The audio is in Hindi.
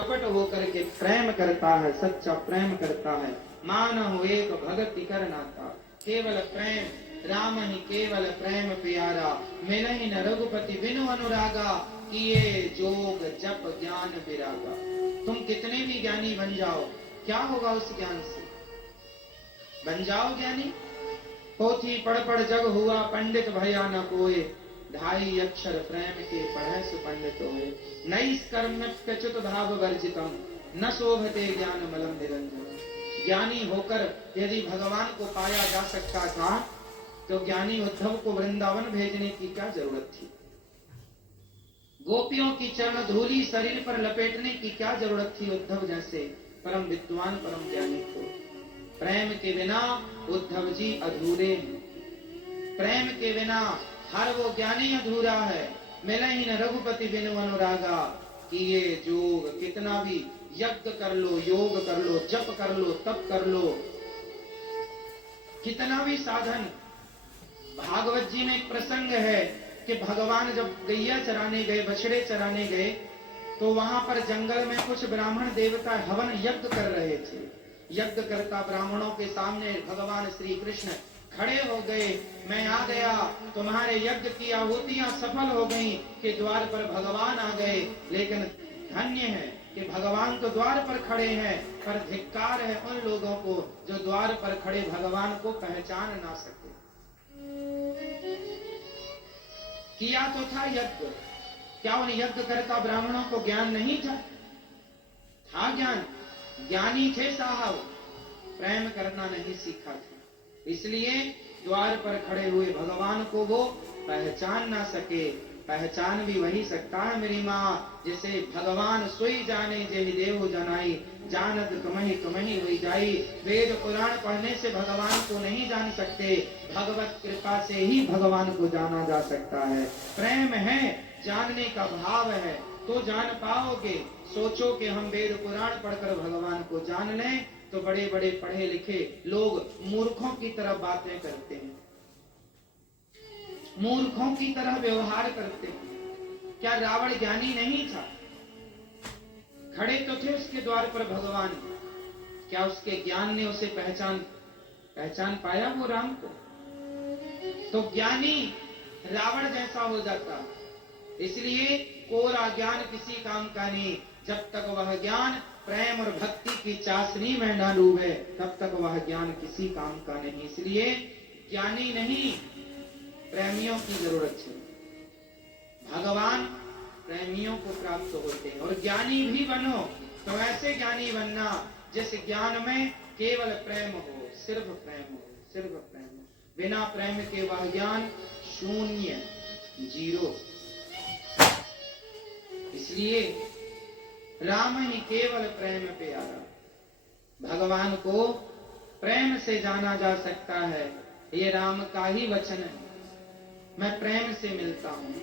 निष्कपट होकर के प्रेम करता है, सच्चा प्रेम करता है। मानहु एक भगति कर नाता, केवल प्रेम राम ही केवल प्रेम प्यारा, मिलहि न रघुपति बिनु अनुरागा, किए जोग जप ज्ञान विरागा। तुम कितने भी ज्ञानी बन जाओ, क्या होगा उस ज्ञान से? बन जाओ ज्ञानी, पोथी पढ़ पढ़ जग हुआ पंडित भया न कोय, ढाई अक्षर प्रेम के पढ़े सु पंडित होए। नैष्कर्म्य कच्युत भाव वर्जितम, न शोभते ज्ञान मलम निरंजन। ज्ञानी होकर यदि भगवान को पाया जा सकता था तो ज्ञानी उद्धव को वृंदावन भेजने की क्या जरूरत थी? गोपियों की चरण धूली शरीर पर लपेटने की क्या जरूरत थी उद्धव जैसे परम विद्वान परम ज्ञानी को? प्रेम के बिना उद्धव जी अधूरे हैं। प्रेम के बिना हर वो ज्ञानी अधूरा है। मिलहि न रघुपति बिनु अनुरागा, किए जोग, कितना भी यज्ञ कर लो, योग कर लो, जप कर लो, तप कर लो, कितना भी साधन। भागवत जी में एक प्रसंग है कि भगवान जब गैया चराने गए, बछड़े चराने गए, तो वहां पर जंगल में कुछ ब्राह्मण देवता हवन यज्ञ कर रहे थे। यज्ञ करता ब्राह्मणों के सामने भगवान श्री कृष्ण खड़े हो गए। मैं आ गया, तुम्हारे यज्ञ की आहुतियां सफल हो गई कि द्वार पर भगवान आ गए। लेकिन धन्य है कि भगवान तो द्वार पर खड़े हैं, पर धिक्कार है उन लोगों को जो द्वार पर खड़े भगवान को पहचान ना सके। किया तो था यज्ञ, क्या उन यज्ञ करता ब्राह्मणों को ज्ञान नहीं था? था ज्ञान, ज्ञानी थे साहब, प्रेम करना नहीं सीखा था। इसलिए द्वार पर खड़े हुए भगवान को वो पहचान ना सके। पहचान भी वही सकता है मेरी माँ, जिसे भगवान सोई जाने जेहि देव जनाई, जानत तुमहि तुमहि हुई जाई। वेद पुराण पढ़ने से भगवान को नहीं जान सकते, भगवत कृपा से ही भगवान को जाना जा सकता है। प्रेम है, जानने का भाव है तो जान पाओगे। सोचो कि हम वेद पुराण पढ़कर भगवान को जान लें तो बड़े बड़े पढ़े लिखे लोग मूर्खों की तरह बातें करते हैं, मूर्खों की तरह व्यवहार करते हैं। क्या रावण ज्ञानी नहीं था? खड़े तो थे उसके द्वार पर भगवान, क्या उसके ज्ञान ने उसे पहचान पाया वो राम को? तो ज्ञानी रावण जैसा हो जाता। इसलिए कोरा ज्ञान किसी काम का नहीं, जब तक वह ज्ञान प्रेम और भक्ति की चाशनी में न डूबे तब तक वह ज्ञान किसी काम का नहीं। इसलिए ज्ञानी नहीं, प्रेमियों की जरूरत है। भगवान प्रेमियों को प्राप्त होते हैं। और ज्ञानी भी बनो तो ऐसे ज्ञानी बनना जिस ज्ञान में केवल प्रेम हो, सिर्फ प्रेम हो, सिर्फ प्रेम हो। बिना प्रेम के वह ज्ञान शून्य, जीरो। इसलिए राम ही केवल प्रेम प्यारा। भगवान को प्रेम से जाना जा सकता है, ये राम का ही वचन है। मैं प्रेम से मिलता हूं।